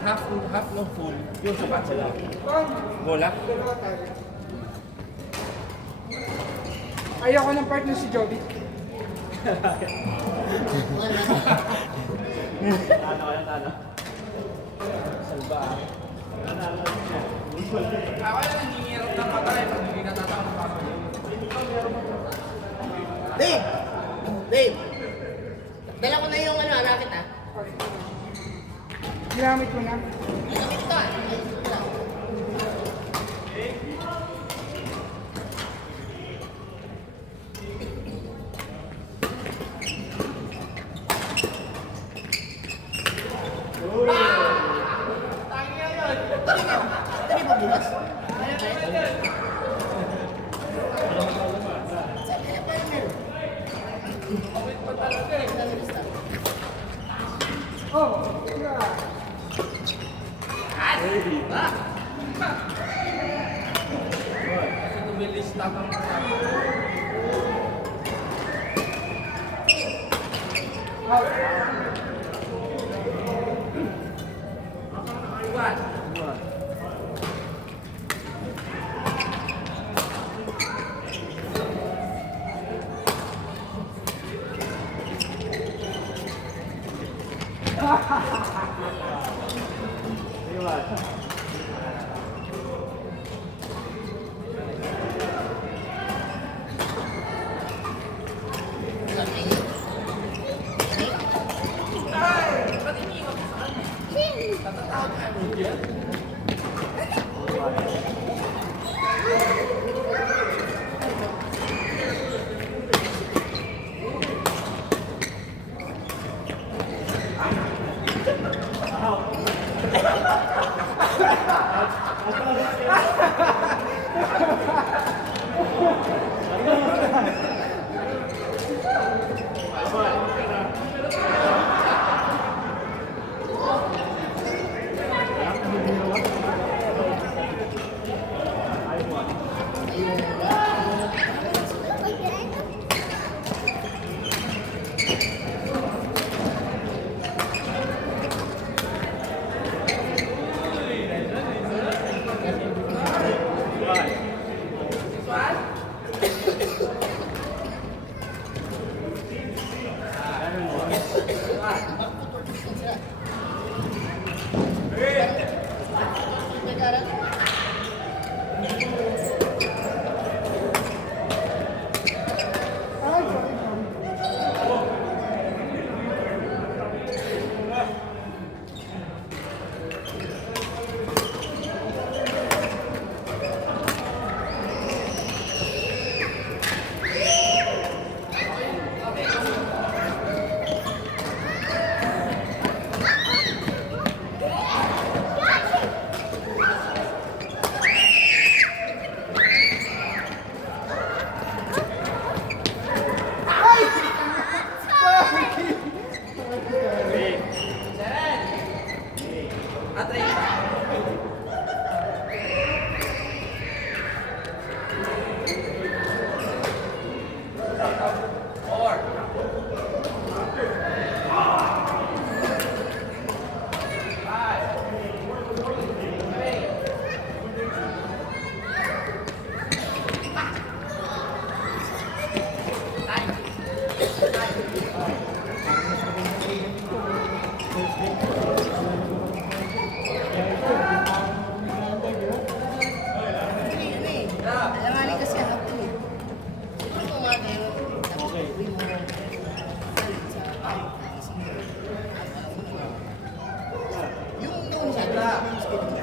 half no full, yung sapat sila. Bola? Ayoko ng partner si Joby. Ano? Salba. Ako na nangingiram ng patay pag hindi natatawag pa ako. Babe! Babe! Dala ko na yung racket ah. Ginamit ko na. Ginamit ito ah. Dali ba bukas? Oh, yeah. Kasi tumilis lang ang Alanganin kasi ako eh. Ito nga kayo. Yung noon siya, yung schedule.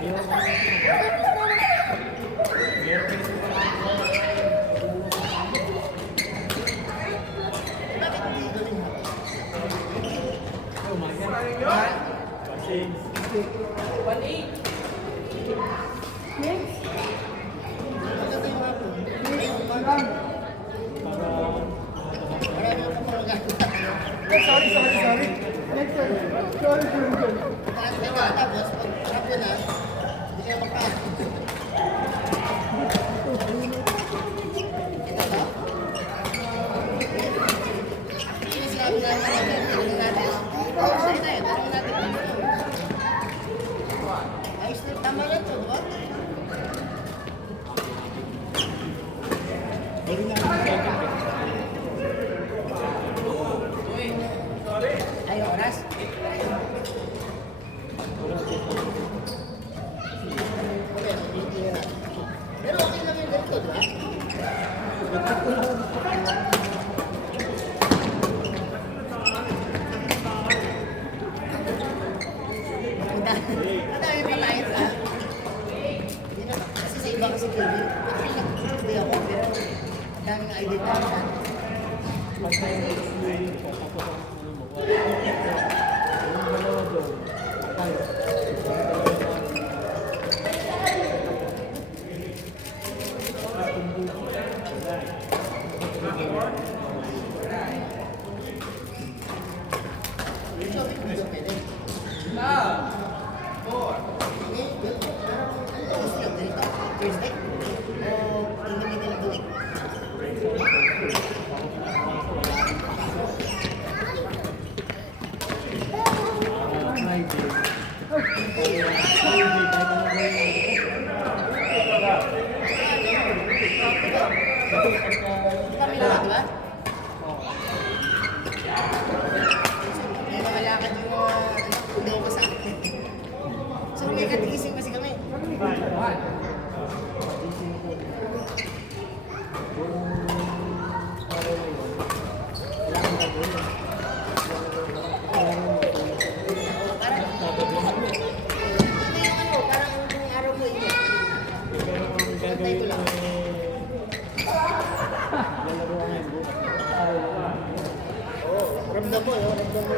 Bakit hindi gawin mo? Maganda yung hapon. Marami ako mga gagawin. Sorry. Next time. Sorry. Tapos, pag hapon na, hindi kayo makain. Ito ba? Actually, sinabi namin natin, tanong natin. Sorry tayo, tanong natin. Madami pa tayo sa... Hindi na, kasi sa iba kasi Kirby, hindi ako, pero ang daming idea tayo sa... Thursday? O hindi nila doon? Kami na, di ba? May mga lakad yung hindi ko kasama. So may katigising kasi kami. Ramdam mo, no? Ramdam mo.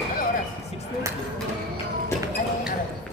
Ano oras? 6:30. Ano yung araw?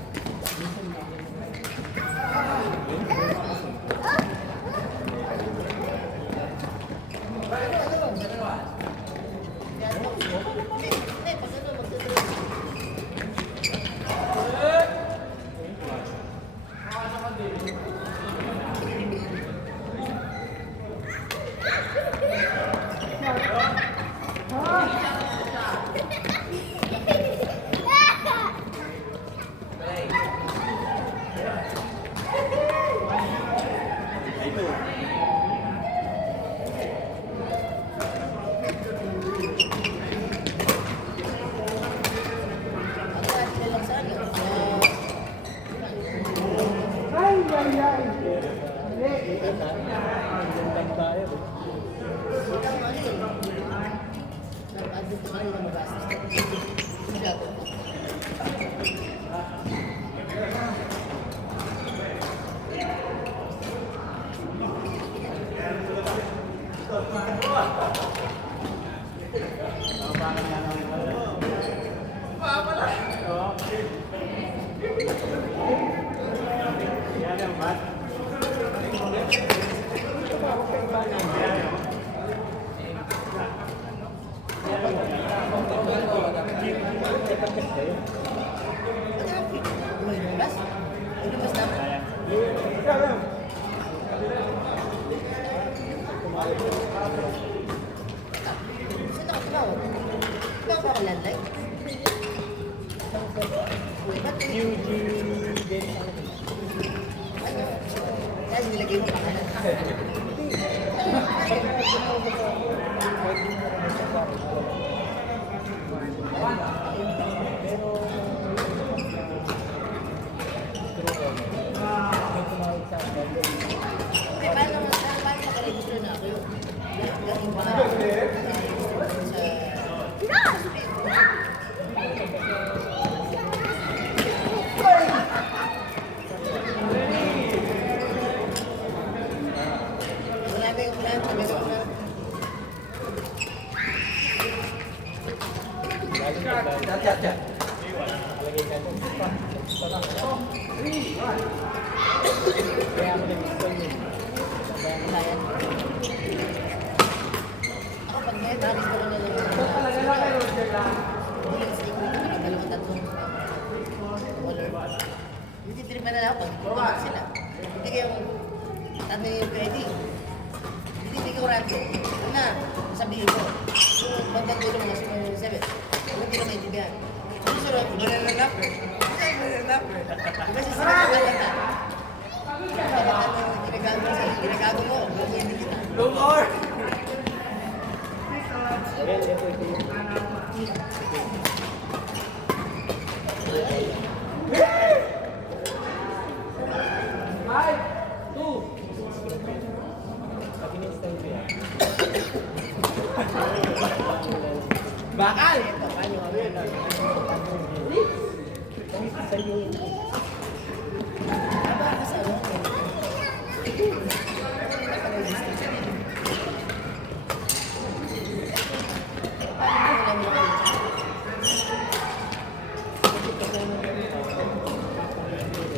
Bakal!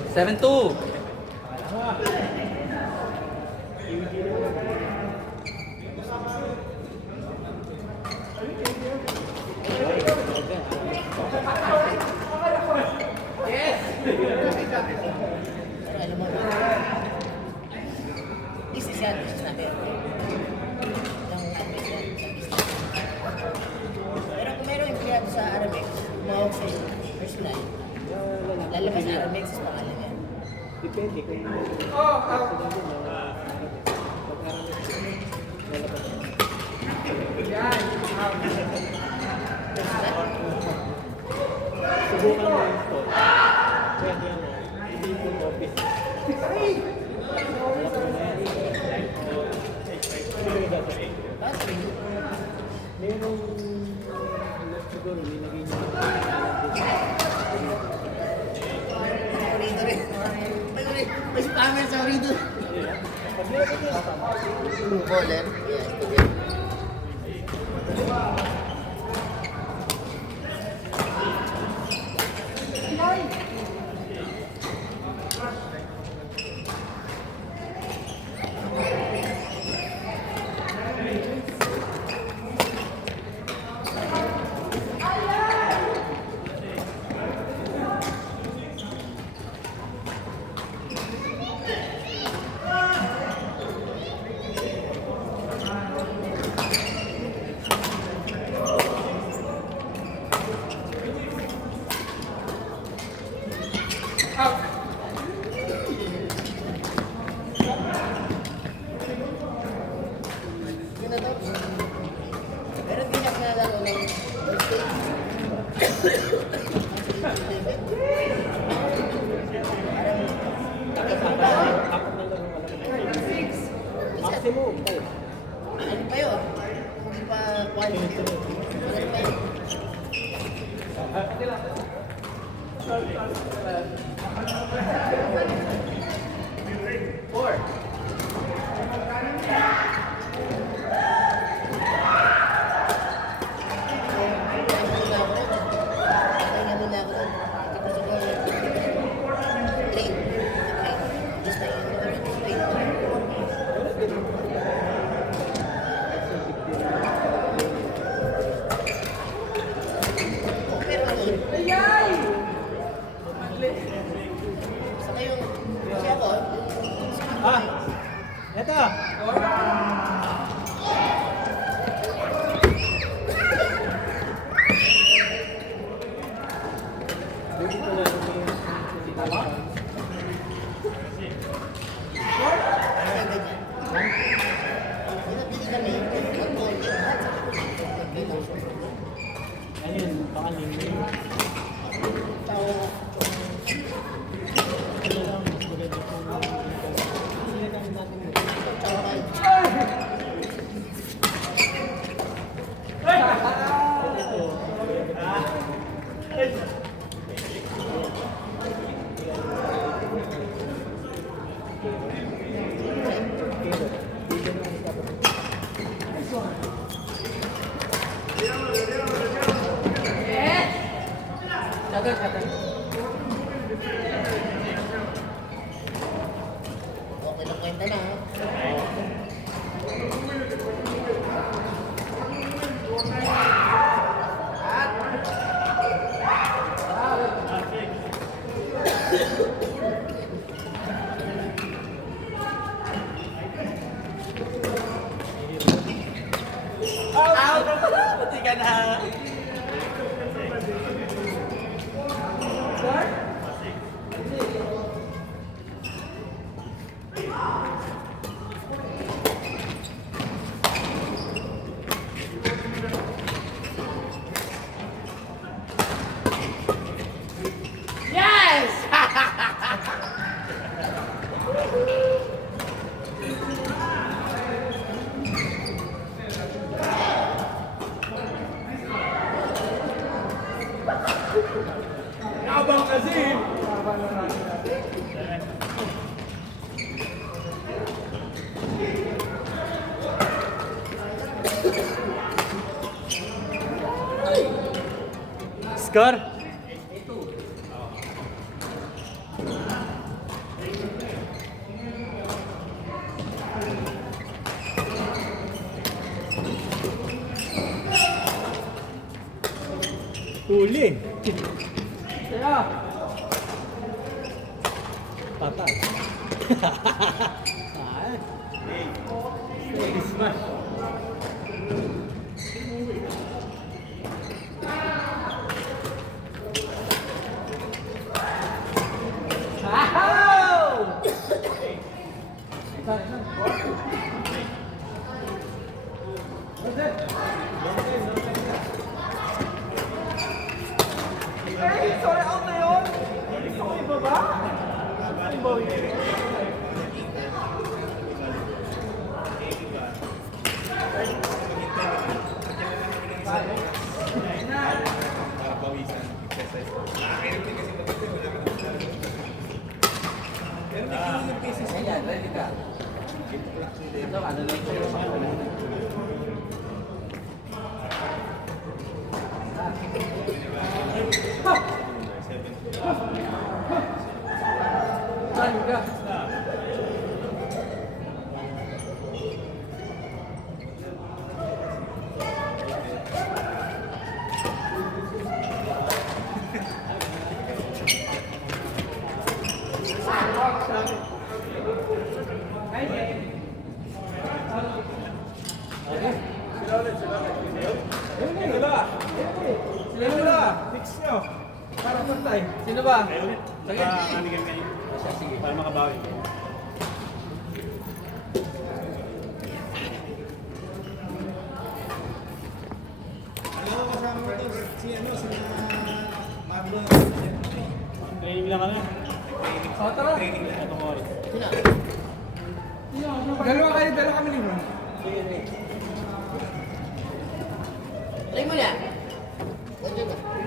Seven two. Pero alam mo, this is natin. Yung Aramex yan, sa business. Pero kung meron empleyado sa Aramex, tumawag sa iyo, personal, lalabas sa Aramex sa pangalan niya. Depende kung subukan mo yung store. Pwede yan o. Hindi yung office. Bakit? Merong siguro nilagay niya. Rito rin. May spammer sa rito. Pag nilagay niya kasama, Baller. Yes. Yun na daw. Pero hindi na pinalaro ng first stage. apat na lang alam. Maximum. Ano pa yun? Hindi pa quality. Ano pa yun? Four. Ah! Eto! Ayun, baka linggo. Okay lang kwenta na. Out! Pati ka na! Abang kasi! Laban na natin. Score? Huli. Kaya, Patay. Hey, smash. sorry, out na yun. Okay ba ba? Ang bawi. Ayan, ready ka. Ito, ano lang sa'yo sa kanila. Saan ka? Sino ba? Fix nyo. Para pantay. Sino ba? Kayo ulit. Sige. Kanigyan kayo. Sige. Para makabawi. Training lang ka na. Oh, tara. Anong oras? Sino? Dalawa kayo, dalawa kami ni Ron. Sige, sige. Try mo na. Nandiyan na.